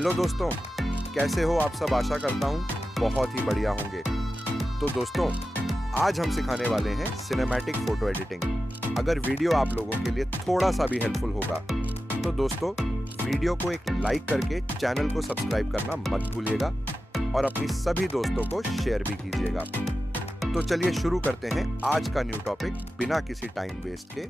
Hello दोस्तों, कैसे हो आप सब? आशा करता हूँ बहुत ही बढ़िया होंगे। तो दोस्तों, आज हम सिखाने वाले हैं सिनेमैटिक फोटो एडिटिंग। अगर वीडियो आप लोगों के लिए थोड़ा सा भी हेल्पफुल होगा तो दोस्तों वीडियो को एक लाइक करके चैनल को सब्सक्राइब करना मत भूलिएगा और अपनी सभी दोस्तों को शेयर भी कीजिएगा। तो चलिए शुरू करते हैं आज का न्यू टॉपिक बिना किसी टाइम वेस्ट के।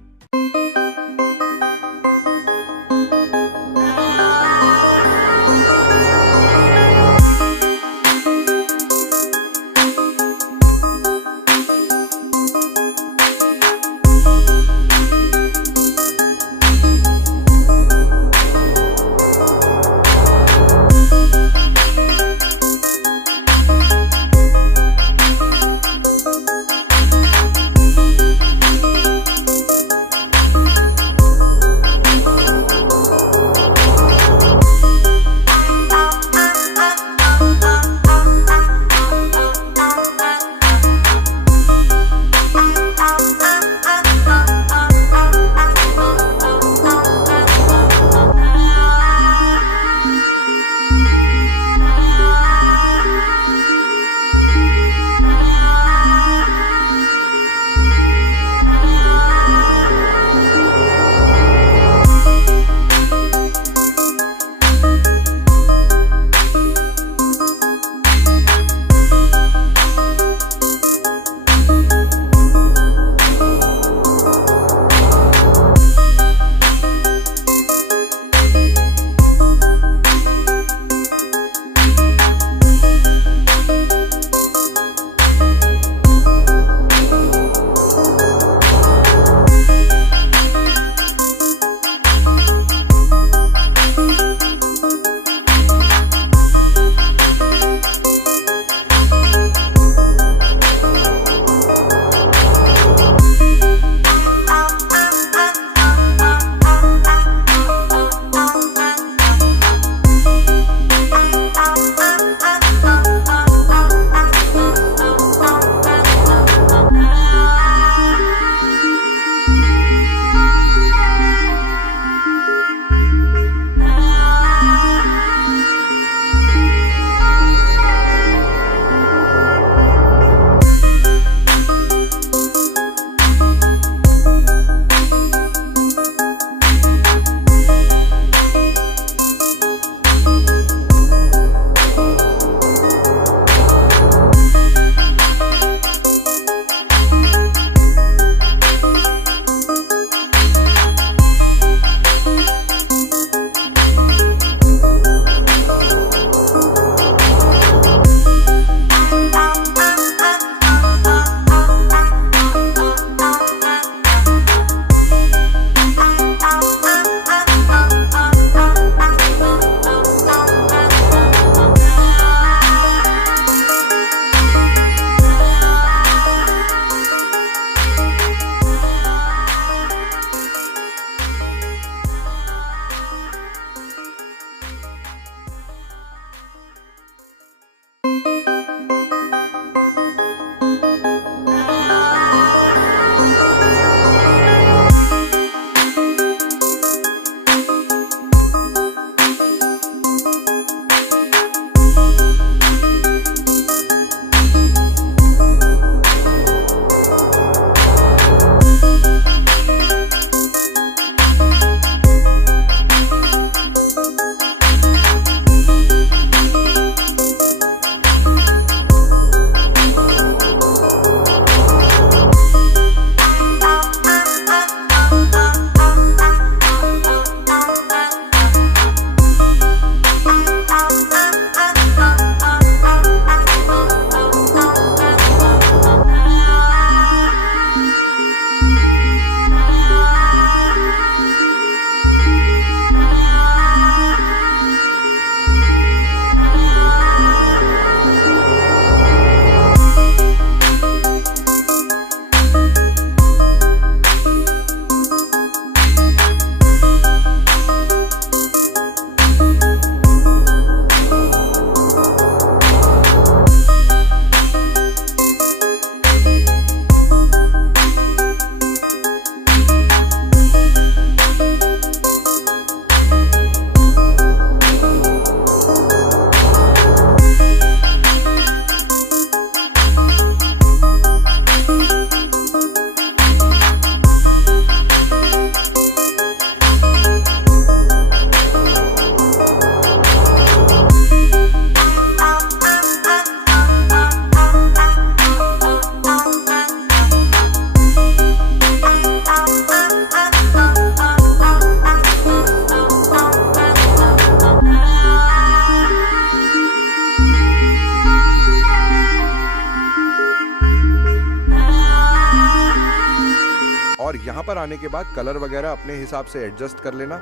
और यहाँ पर आने के बाद कलर वगैरह अपने हिसाब से एडजस्ट कर लेना।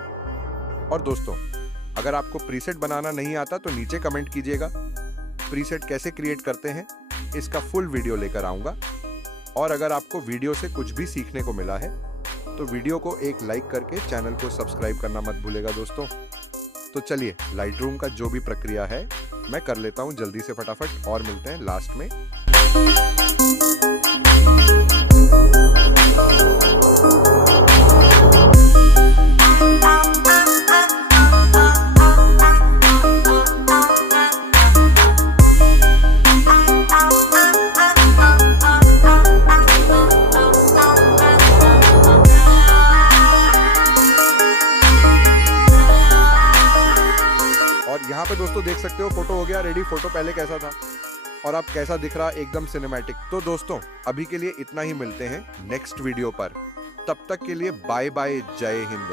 और दोस्तों, अगर आपको प्रीसेट बनाना नहीं आता तो नीचे कमेंट कीजिएगा। प्रीसेट कैसे क्रिएट करते हैं इसका फुल वीडियो लेकर आऊंगा। और अगर आपको वीडियो से कुछ भी सीखने को मिला है तो वीडियो को एक लाइक करके चैनल को सब्सक्राइब करना मत भूलेगा दोस्तों। तो चलिए, लाइटरूम का जो भी प्रक्रिया है मैं कर लेता हूं जल्दी से फटाफट, और मिलते हैं लास्ट में। यहाँ पे दोस्तों देख सकते हो फोटो हो गया रेडी। फोटो पहले कैसा था और अब कैसा दिख रहा, एकदम सिनेमैटिक। तो दोस्तों, अभी के लिए इतना ही, मिलते हैं नेक्स्ट वीडियो पर। तब तक के लिए बाय बाय, जय हिंद।